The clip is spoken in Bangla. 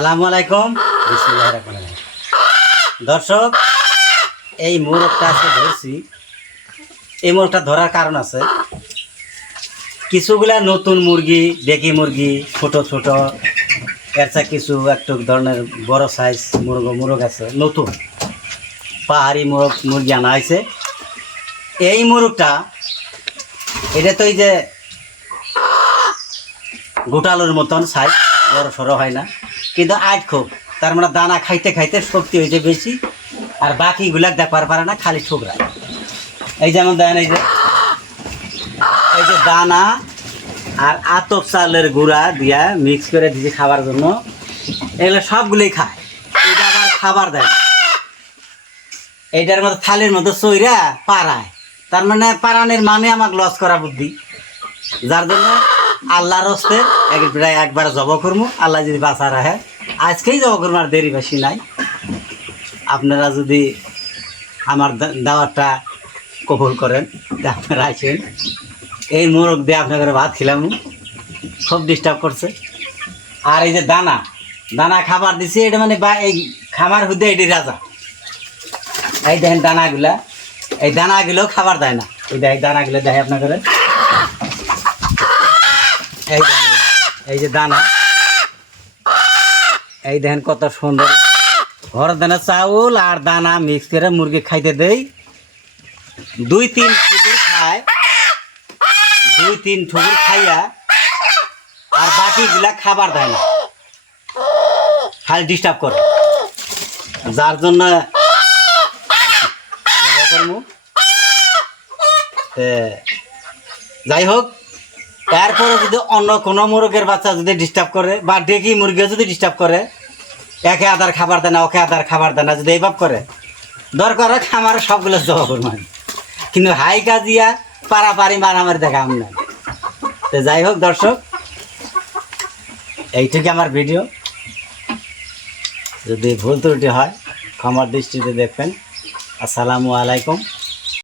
আসসালামু আলাইকুম। বিসমিল্লাহির রহমানির রহিম। দর্শক, এই মোরগটা আজকে ধরছি। এই মোরগটা ধরার কারণ আছে, কিছুগুলা নতুন মুরগি, দেশি মুরগি, ছোট ছোট, এর চেয়ে কিছু একটু ধরনের বড় সাইজ মোরগ আছে নতুন পাহাড়ি মুরগি আনা হয়েছে। এই মোরগটা এটা তো এই যে গোটালোর মতন সাইজ, বড় সড়ো হয় না, কিন্তু আজ খুব, তার মানে দানা খাইতে খাইতে শক্তি হয়েছে বেশি, আর বাকিগুলা দেখার পারে না, খালি ঠোকরায়। এই যেমন দেন, এই যে দানা আর আতপ চালের গুঁড়া দিয়া মিক্স করে দিয়েছি খাবার জন্য, এগুলো সবগুলোই খায়। এটা আবার খাবার দেয় না, এইটার মধ্যে থালির মধ্যে চইরা পাড়ায়। তার মানে পাড়ানোর মানে আমাকে লস করা বুদ্ধি, যার জন্য আল্লাহর হস্তে প্রায় একবার জব করবো। আল্লাহ যদি বাঁচা রাখে আজকেই জব করবো, আর দেরি বেশি নাই। আপনারা যদি আমার দাওয়াতটা কবুল করেন, আপনারা আসেন। এই মোরগ দিয়ে আপনাদের ভাত খেলাম, খুব ডিস্টার্ব করছে। আর এই যে দানা খাবার দিছি, এটা মানে বা এই খামার হুদে এটি রাজা। এই দেখেন দানাগুলা, এই দানাগুলো খাবার দেয় না। এই দানাগুলো দেখে আপনাদের, এই যে দানা, এই দেখেন কত সুন্দর ঘর দানা চাউল আর দানা মিক্স করে মুরগি খাইতে দেই। 2-3 ঠুকুর খায়, 2-3 ঠুকুর খাইয়া আর বাকিগুলা খাবার দেয় না, খালি ডিস্টার্ব করে। যার জন্য যাই হোক, তারপরে যদি অন্য কোনো মুরগের বাচ্চা যদি ডিস্টার্ব করে, বা ডেকি মুরগিও যদি ডিস্টার্ব করে, একে আদার খাবার দেয় না, ওকে আদার খাবার দেয় না, যদি এইভাব করে, দরকার হয় খামার সবগুলো জবা করবেন, কিন্তু হাই কাজিয়া পারাপারি মারামারি দেখা আমি নাই। তো যাই হোক দর্শক, এইটুকু আমার ভিডিও। যদি ভুল ত্রুটি হয় ক্ষমার দৃষ্টিতে দেখবেন। আসসালামু আলাইকুম।